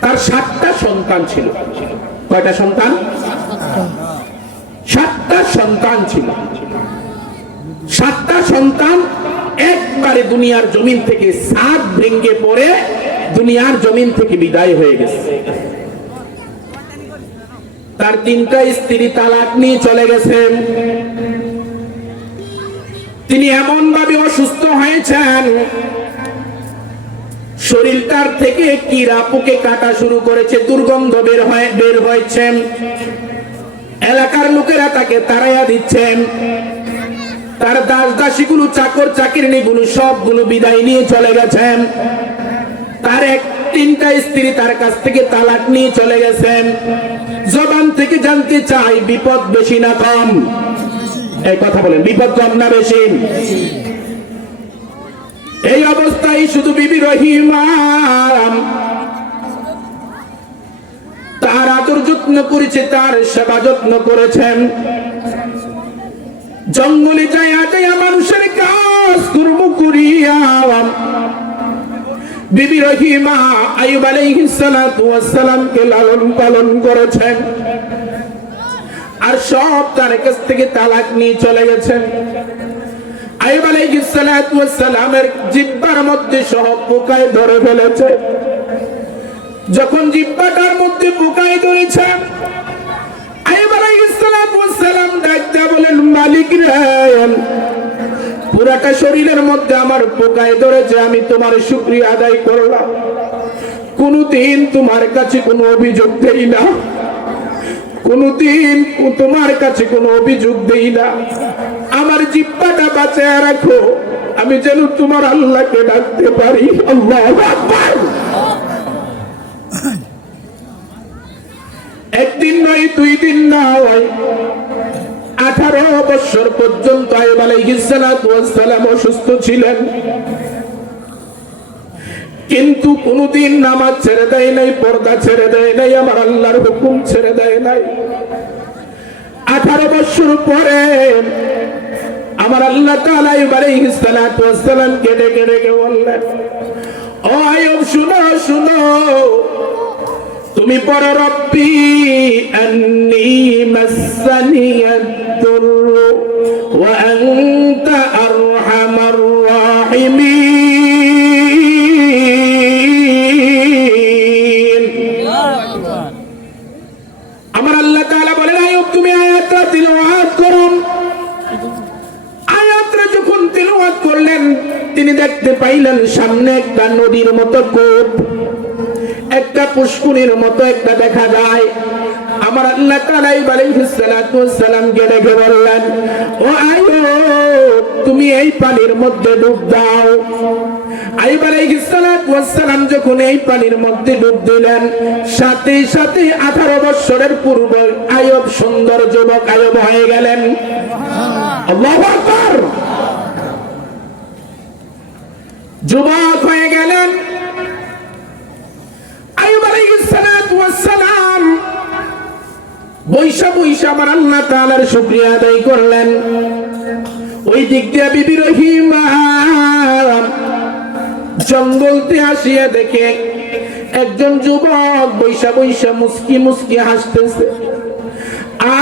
তার সাতটা সন্তান ছিল। কয়টা সন্তান? সাতটা সন্তান ছিল। সাতটা সন্তান একবারে দুনিয়ার জমিন থেকে সাত ভেঙ্গে পড়ে দুনিয়ার জমিন থেকে বিদায় হয়ে গেছে। তার তিনটা স্ত্রী তালাক নিয়ে চলে গেছেন। তিনি এমন ভাবে অসুস্থ হয়েছেন শরীরটার থেকে কিরা পোকে কাটা শুরু করেছে? দুর্গন্ধ বের হয় বের হয়েছে। এলাকার লোকেরা তাকে তাড়াইয়া দিচ্ছেন তার দাস দাসীগুলো চাকর চাকরিনীগুলো সবগুলো বিদায় নিয়ে চলে গেছেন তার এক, তিনটা স্ত্রী তার কাছ থেকে তালাক নিয়ে চলে গেছেন জবান থেকে জানতে চাই, বিপদ বেশি না কম? এই কথা বলেন, বিপদ কম না বেশি? এই অবস্থায় শুধু বিবি রহিমাম তার আদর যত্ন করেছে, তার সেবা যত্ন করেছেন। জঙ্গলে যাইয়া যাইয়া মানুষের কাজ কর্ম করিয়া বিবি রহিমা আইব আলাইহিস সালাতু ওয়াস সালামকে লালন পালন করেছেন আর সব তার কাছ থেকে তালাক নিয়ে চলে গেছেন। পুরাটা শরীরের মধ্যে আমার পোকায় ধরেছে, আমি তোমার শুক্রিয়া আদায় করলাম। কোনদিন তোমার কাছে কোনো অভিযোগ দেই না। কোনদিন তোমার কাছে কোনো অভিযোগ দেই না। জিব্বাটা বাঁচায় রাখো। আমি যেন তোমার আল্লাহকে ডাকতে পারি। একদিন নয়, দুই দিন নয় আঠারো বছর পর্যন্ত অসুস্থ ছিলেন। কিন্তু কোনদিন নামাজ ছেড়ে দেয় নাই, পর্দা ছেড়ে দেয় নাই, আমার আল্লাহর হুকুম ছেড়ে দেয় নাই। আঠারো বছর পরে আমার আল্লাহ তাআলা আলাইহিস সালাতু ওয়াস সালাম কেটে কেটে বললেন, ও শুনো শুনো। তুমি পর রব্বি আন্নি মাসানিয়াত দুরু ওয়া আনতা তিলাওয়াত করলেন, তিনি দেখতে পাইলেন সামনে একটা নদীর মতো কূপ, একটা পুষ্কুনির মতো একটা দেখা যায়। আমার আল্লাহ তালাই সালামকে দেখে বললেন, ও আয়ো, তুমি এই পানির মধ্যে ডুব দাও। আইব সালাম যখন এই পানির মধ্যে ডুব দিলেন, সাথে সাথে আঠারো বৎসরের পূর্ব আয়ব সুন্দর যুবক আয়ব হয়ে গেলেন। আল্লাহু বৈশা আমার আল্লাহ তাআলার শুকরিয়া আদায় করলেন। ওই দিক দিয়ে বিবি রহিমা, জঙ্গলতে আসিয়া দেখে একজন যুবক বৈশা বৈশা মুস্কি মুস্কি হাসতেছে।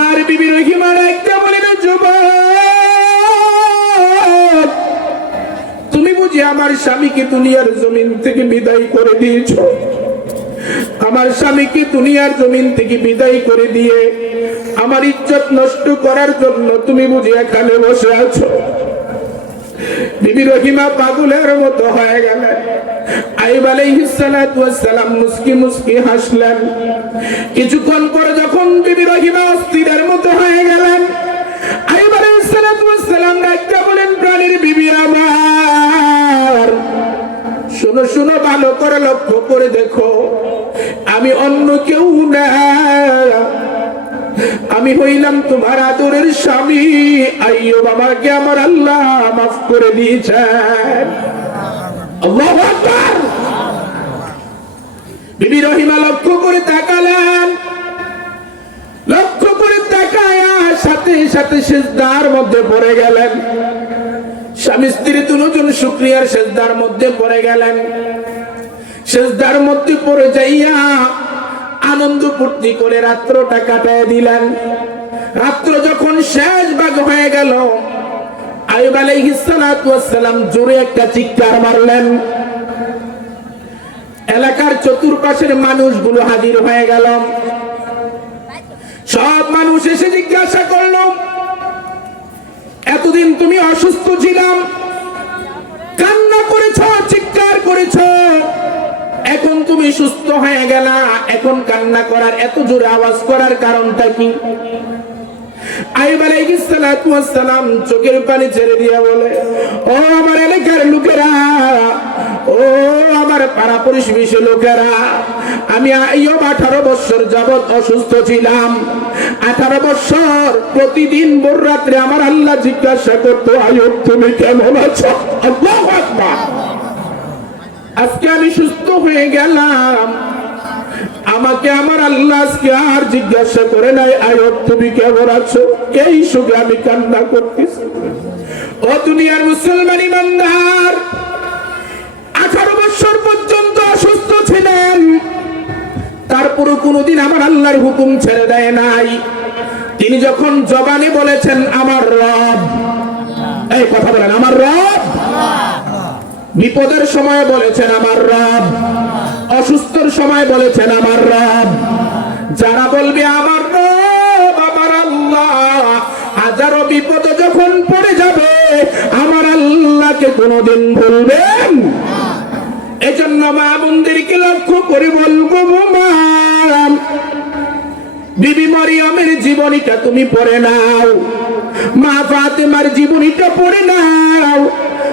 আর বিবি রহিমা একটা বলে না, যুবক, তুমি বুঝি আমার স্বামীকে দুনিয়ার জমিন থেকে বিদায় করে দিয়েছ? আমার স্বামীকে দুনিয়ার জমিন থেকে বিদায় করে দিয়ে আমার ইজ্জত নষ্ট করার জন্য তুমি বুঝি এখানে বসে আছো। বিবি রহিমা পাগলের মতো হয়ে গেলেন আইব আলাইহিসসালাম মুস্কি মুস্কি হাসলেন। কিছুক্ষণ পরে যখন বিবি রহিমা অস্থিরের মতো হয়ে গেলেন, আইব আলাইহিসসালাম ডাক্তার বলেন, প্রাণীর বিবি আমার। শুনো শুনো, ভালো করে লক্ষ্য করে দেখো। আমি অন্য কেউ না। আমি হইলাম তোমার আদরের স্বামী। আইয়ো আমাকে আমার আল্লাহ মাফ করে আল্লাহু বিবি রহিমা লক্ষ্য করে তাকালেন। লক্ষ্য করে তাকায়া সাথে সাথে সিজদার মধ্যে পড়ে গেলেন। স্বামী স্ত্রী দুজন শুক্রিয়ার সেজদার মধ্যে পড়ে গেলেন। সেজদার মধ্যে পড়ে যাইয়া আনন্দ ফুর্তি করে রাত্রটা কাটায় দিলেন। রাত্র যখন শেষ ভাগ হয়ে গেল জোরে একটা চিৎকার মারলেন। এলাকার চতুর্পাশের মানুষগুলো হাজির হয়ে গেল। সব মানুষ এসে জিজ্ঞাসা করল, এতদিন তুমি অসুস্থ ছিলাম, কান্না করেছ, চিৎকার করেছ? এখন তুমি সুস্থ হয়ে গেলা। এখন কান্না করার, এত জোরে আওয়াজ করার কারণটা কি? চোখের পানি ছেড়ে দিয়ে বলে, ও আমার এলাকার লোকেরা, ও আমার পাড়া লোকেরা, আমি আঠারো বছর যাবৎ অসুস্থ ছিলাম। আঠারো বছর প্রতিদিন ভোর রাত্রে আমার আল্লাহ জিজ্ঞাসা করতো, আইয়ব, তুমি কেমন আছো? আল্লাহু! আজকে আমি সুস্থ হয়ে গেলাম। আমাকে আমার আল্লাহ আজকে আর জিজ্ঞাসা করে নাই আয়ব তুমি কেমন আছো? এই সুখে আমি কান্না করতেছি? ও দুনিয়ার মুসলমান ইমানদার, আঠারো বছর পর্যন্ত অসুস্থ ছিলেন। তারপরও কোনোদিন আমার আল্লাহর হুকুম ছেড়ে দেয় নাই। তিনি যখন জবানে বলেছেন, আমার রব, এই কথা বলেন, আমার রব বিপদের সময় বলেছেন আমার রব, অসুস্থর সময় বলেছেন আমার রব। যারা বলবে আমার রব, আমার আল্লাহ, হাজারো বিপদে যখন পড়ে যাবে, আমার আল্লাহকে কোনোদিন ভুলবেন? এজন্য মা বোনদেরকে লক্ষ্য করে বলব মা, বিবি মরিয়মের জীবনীটা তুমি পড়ে নাও। মা ফাতেমার জীবনীটা পড়ে নাও।